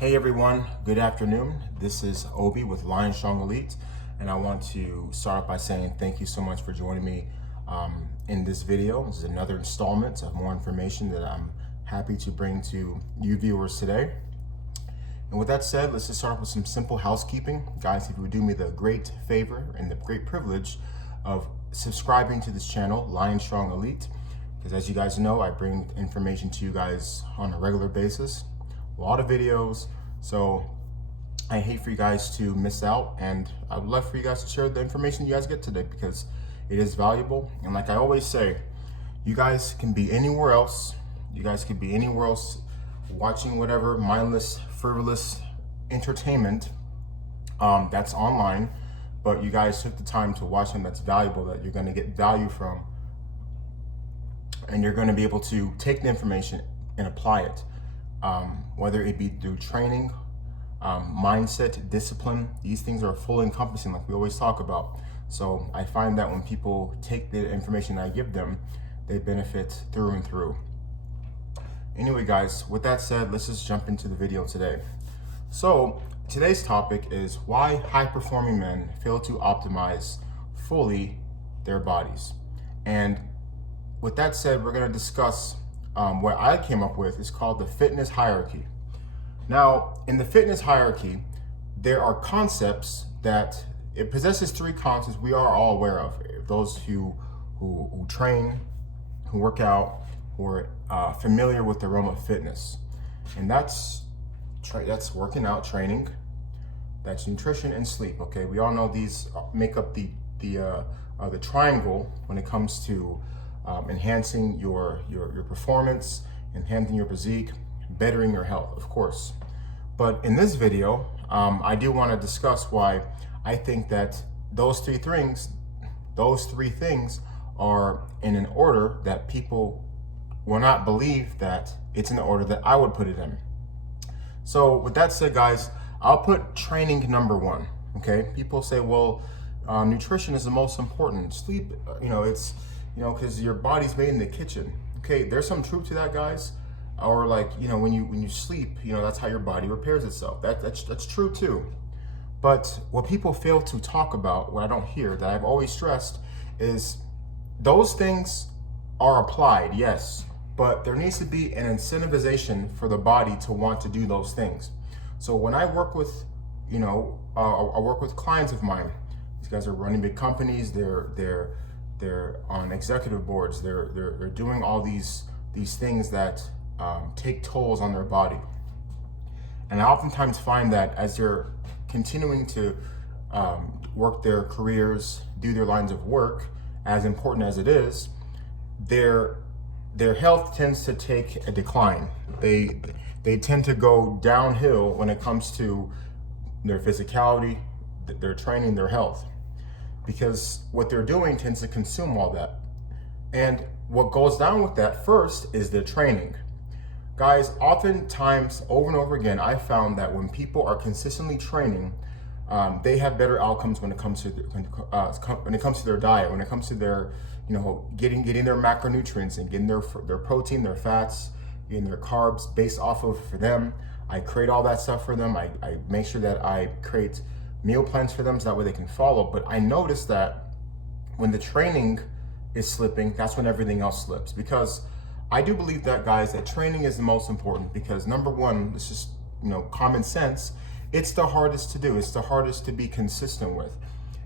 Hey everyone, good afternoon. This is Obi with Lion Strong Elite, and I want to start off by saying thank you so much for joining me in this video. This is another installment of more information that I'm happy to bring to you viewers today. And with that said, let's just start off with some simple housekeeping. Guys, if you would do me the great favor and the great privilege of subscribing to this channel, Lion Strong Elite, because as you guys know, I bring information to you guys on a regular basis. A lot of videos, so I hate for you guys to miss out, and I would love for you guys to share the information you guys get today because it is valuable. And like I always say, you guys can be anywhere else. You guys could be anywhere else watching whatever mindless, frivolous entertainment that's online, but you guys took the time to watch something that's valuable, that you're going to get value from, and you're going to be able to take the information and apply it. Whether it be through training, mindset, discipline, these things are full encompassing like we always talk about. So I find that when people take the information I give them, they benefit through and through. Anyway guys, with that said, let's just jump into the video today. So today's topic is why high-performing men fail to optimize fully their bodies. And with that said, we're going to discuss what I came up with is called the fitness hierarchy. Now, in the fitness hierarchy, there are concepts that it possesses three concepts we are all aware of. Those who train, who work out, who are familiar with the realm of fitness, and that's working out, training, that's nutrition and sleep. Okay, we all know these make up the triangle when it comes to enhancing your performance, enhancing your physique, bettering your health, of course. But in this video, I do want to discuss why I think that those three things are in an order that people will not believe that it's in the order that I would put it in. So with that said, guys, I'll put training number one. Okay, people say, well, nutrition is the most important. Sleep, it's because your body's made in the kitchen. Okay, there's some truth to that, guys. Or like, when you sleep, that's how your body repairs itself. That's true too. But what people fail to talk about, what I don't hear, that I've always stressed, is those things are applied, yes, but there needs to be an incentivization for the body to want to do those things. So when I work with, I work with clients of mine. These guys are running big companies. They're on executive boards. They're doing all these things that take tolls on their body. And I oftentimes find that as they're continuing to work their careers, do their lines of work, as important as it is, their health tends to take a decline. They tend to go downhill when it comes to their physicality, their training, their health, because what they're doing tends to consume all that. And what goes down with that first is the training. Guys, oftentimes, over and over again, I found that when people are consistently training, they have better outcomes when it comes to their diet, when it comes to their, getting their macronutrients and getting their protein, their fats, getting their carbs based off of for them. I create all that stuff for them. I make sure that I create meal plans for them so that way they can follow. But I noticed that when the training is slipping, that's when everything else slips. Because I do believe that, guys, that training is the most important, because number one, it's just, common sense. It's the hardest to do. It's the hardest to be consistent with.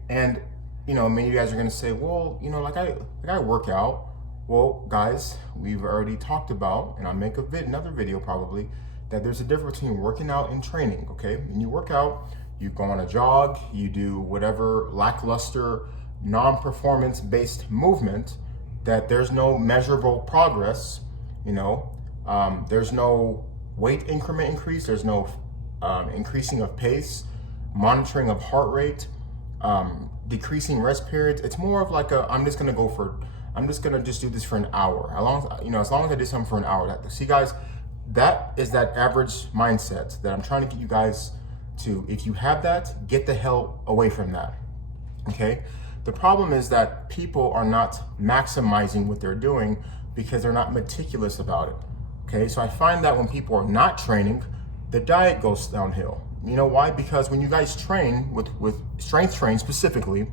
And, many of you guys are going to say, well, like I work out. Well, guys, we've already talked about, and I'll make another video probably, that there's a difference between working out and training, okay? When you work out, you go on a jog, you do whatever lackluster, non-performance based movement, that there's no measurable progress, there's no weight increment increase, there's no increasing of pace, monitoring of heart rate, decreasing rest periods. It's more of like I'm just gonna do this for an hour. As long as I do something for an hour. See, guys, that is that average mindset that I'm trying to get you guys to. If you have that, get the hell away from that. Okay? The problem is that people are not maximizing what they're doing because they're not meticulous about it. Okay, so I find that when people are not training, the diet goes downhill. You know why? Because when you guys train with strength training specifically,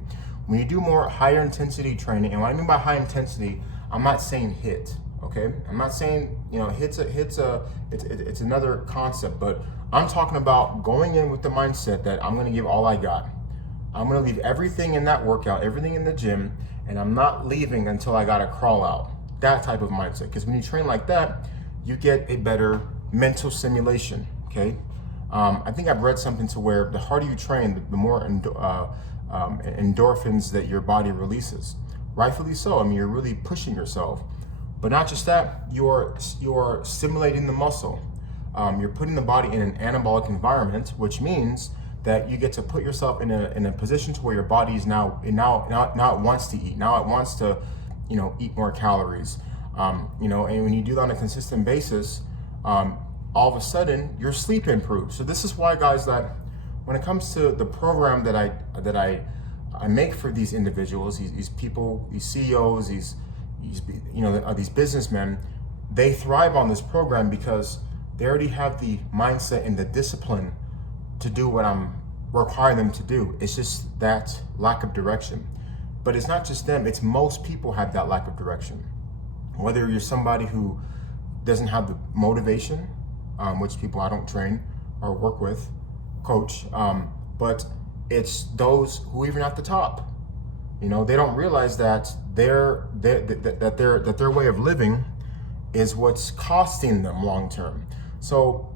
when you do more higher intensity training, and what I mean by high intensity, I'm not saying hit, okay? I'm not saying, it's another concept, but I'm talking about going in with the mindset that I'm gonna give all I got. I'm gonna leave everything in that workout, everything in the gym, and I'm not leaving until I gotta crawl out. That type of mindset, because when you train like that, you get a better mental simulation, okay? I think I've read something to where the harder you train, the more endorphins that your body releases. Rightfully so. I mean, you're really pushing yourself. But not just that, you're stimulating the muscle. You're putting the body in an anabolic environment, which means that you get to put yourself in a position to where your body is now it wants to eat. Now it wants to, eat more calories. And when you do that on a consistent basis, all of a sudden your sleep improves. So this is why, guys, that when it comes to the program that I make for these individuals, these people, these CEOs, these businessmen, they thrive on this program because they already have the mindset and the discipline to do what I'm requiring them to do. It's just that lack of direction. But it's not just them, it's most people have that lack of direction. Whether you're somebody who doesn't have the motivation, which people I don't train or work with, coach, but it's those who even at the top. They don't realize that their way of living is what's costing them long term. So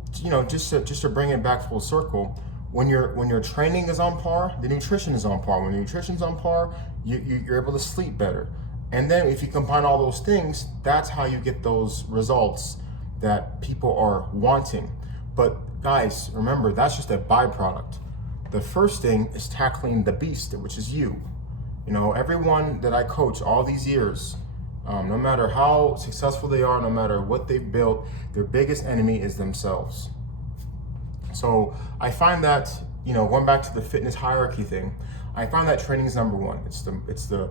just to bring it back full circle, when your training is on par, the nutrition is on par. When the nutrition's on par, you're able to sleep better. And then if you combine all those things, that's how you get those results that people are wanting. But guys, remember, that's just a byproduct. The first thing is tackling the beast, which is you. Everyone that I coach all these years, no matter how successful they are, no matter what they've built, their biggest enemy is themselves. So I find that, going back to the fitness hierarchy thing, I find that training is number one. It's the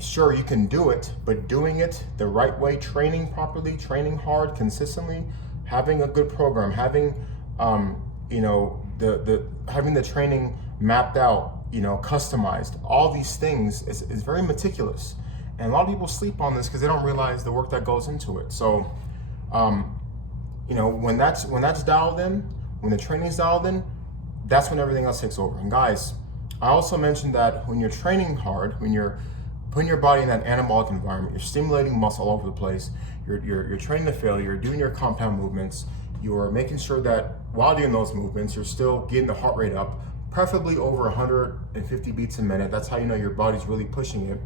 sure, you can do it, but doing it the right way, training properly, training hard, consistently, having a good program, having having the training mapped out, customized, all these things is very meticulous. And a lot of people sleep on this because they don't realize the work that goes into it. So, when that's dialed in, when the training's dialed in, that's when everything else takes over. And guys, I also mentioned that when you're training hard, when you're putting your body in that anabolic environment, you're stimulating muscle all over the place, you're training to fail, you're doing your compound movements, you're making sure that while doing those movements, you're still getting the heart rate up, preferably over 150 beats a minute. That's how you know your body's really pushing it.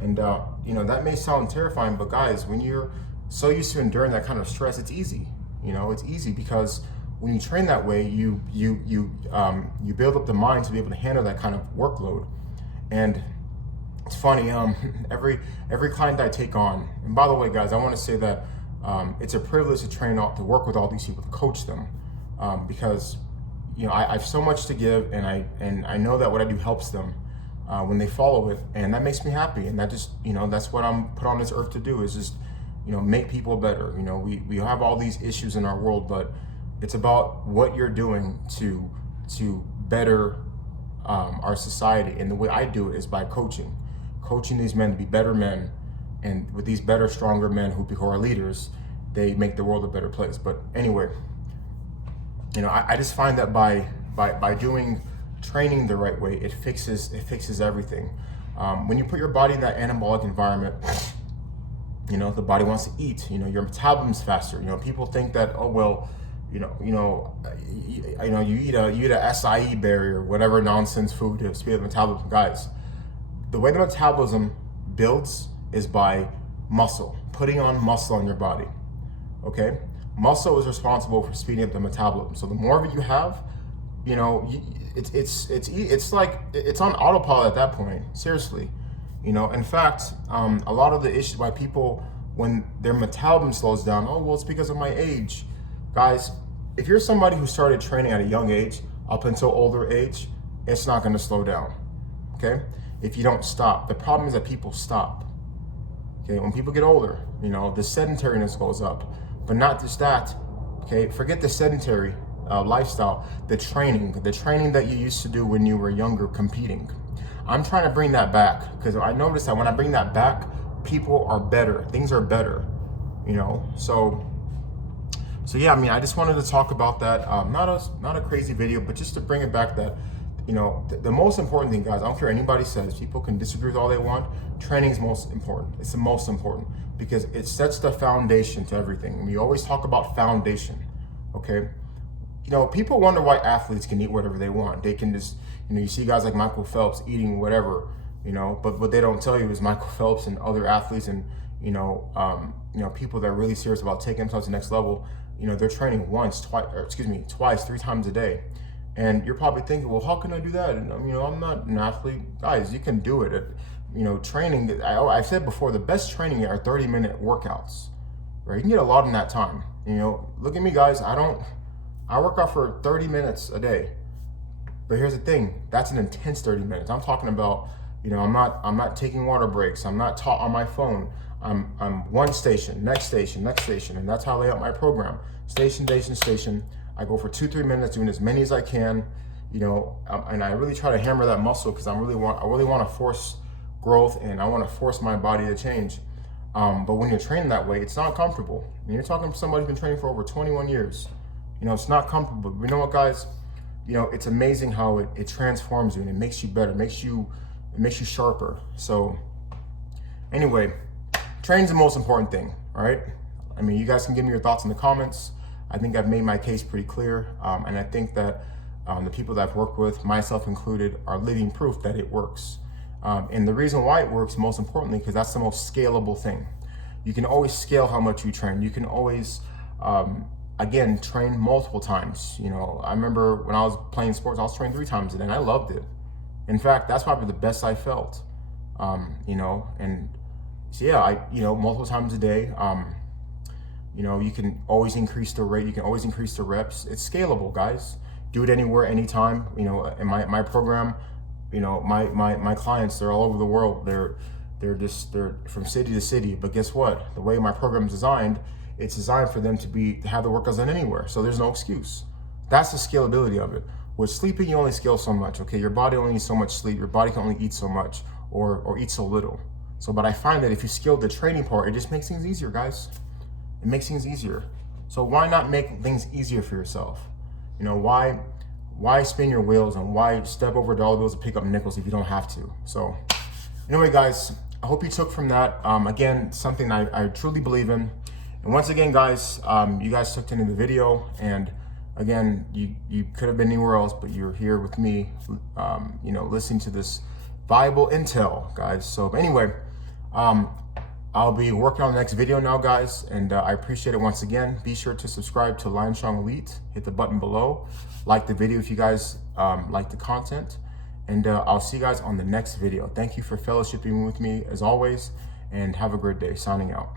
And that may sound terrifying, but guys, when you're so used to enduring that kind of stress, it's easy. It's easy because when you train that way, you build up the mind to be able to handle that kind of workload. And it's funny, every client I take on, and by the way, guys, I want to say that it's a privilege to work with all these people, to coach them, because I have so much to give, and I know that what I do helps them when they follow it, and that makes me happy. And that just that's what I'm put on this earth to do, is just make people better. We have all these issues in our world, but it's about what you're doing to better our society. And the way I do it is by coaching these men to be better men. And with these better, stronger men who are leaders, they make the world a better place. But anyway, I just find that by doing training the right way, it fixes everything. When you put your body in that anabolic environment, the body wants to eat. Your metabolism's faster. People think that, oh well, you eat a acai berry or whatever nonsense food to speed up the metabolism. Guys, the way the metabolism builds is by muscle, putting on muscle on your body. Okay, muscle is responsible for speeding up the metabolism. So the more of it you have, it's like it's on autopilot at that point. Seriously, In fact, a lot of the issues why people, when their metabolism slows down, oh well, it's because of my age. Guys, if you're somebody who started training at a young age up until older age, it's not going to slow down. Okay, if you don't stop. The problem is that people stop. Okay, when people get older, the sedentariness goes up. But not just that, Okay, forget the sedentary lifestyle, the training that you used to do when you were younger competing. I'm trying to bring that back because I noticed that when I bring that back, people are better, things are better, you know. So yeah, I mean, I just wanted to talk about that. Not a crazy video, but just to bring it back that, you know, the most important thing, guys, I don't care what anybody says, people can disagree with all they want. Training is most important. It's the most important because it sets the foundation to everything. We always talk about foundation, okay? You know, people wonder why athletes can eat whatever they want. They can just, you know, you see guys like Michael Phelps eating whatever, you know, but what they don't tell you is Michael Phelps and other athletes and, you know, people that are really serious about taking themselves to the next level, you know, they're training twice, 3 times a day. And you're probably thinking, well, how can I do that? And, you know, I'm not an athlete. Guys, you can do it. You know, training, I've said before, the best training are 30-minute workouts, right? You can get a lot in that time. You know, look at me, guys. I work out for 30 minutes a day. But here's the thing, that's an intense 30 minutes. I'm talking about, you know, I'm not taking water breaks. I'm not taught on my phone. I'm one station, next station, next station. And that's how I lay out my program. Station. I go for 2-3 minutes doing as many as I can, you know, and I really try to hammer that muscle because I really want to force growth and I want to force my body to change. But when you're training that way, it's not comfortable. And you're talking to somebody who's been training for over 21 years. You know, it's not comfortable. But you know what, guys? You know, it's amazing how it transforms you and it makes you better, it makes you sharper. So anyway, training's the most important thing, all right? I mean, you guys can give me your thoughts in the comments. I think I've made my case pretty clear. And I think that the people that I've worked with, myself included, are living proof that it works. And the reason why it works, most importantly, because that's the most scalable thing. You can always scale how much you train. You can always, again, train multiple times. You know, I remember when I was playing sports, I was training 3 times a day and I loved it. In fact, that's probably the best I felt, you know, and so yeah, multiple times a day, you know, you can always increase the rate, you can always increase the reps. It's scalable, guys. Do it anywhere, anytime. You know, in my program, you know, my clients, they're all over the world. They're from city to city, but guess what? The way my program is designed, it's designed for them to have the workouts done anywhere. So there's no excuse. That's the scalability of it. With sleeping, you only scale so much, okay? Your body only needs so much sleep. Your body can only eat so much or eat so little. So, but I find that if you scale the training part, it just makes things easier, guys. It makes things easier. So why not make things easier for yourself? You know, why spin your wheels and why step over dollar bills to pick up nickels if you don't have to? So anyway, guys, I hope you took from that, again, something I truly believe in. And once again, guys, you guys took into the video, and again, you could have been anywhere else, but you're here with me, you know, listening to this valuable intel, guys. So anyway, I'll be working on the next video now, guys, and I appreciate it once again. Be sure to subscribe to Lion Strong Elite. Hit the button below. Like the video if you guys like the content, and I'll see you guys on the next video. Thank you for fellowshipping with me as always, and have a great day. Signing out.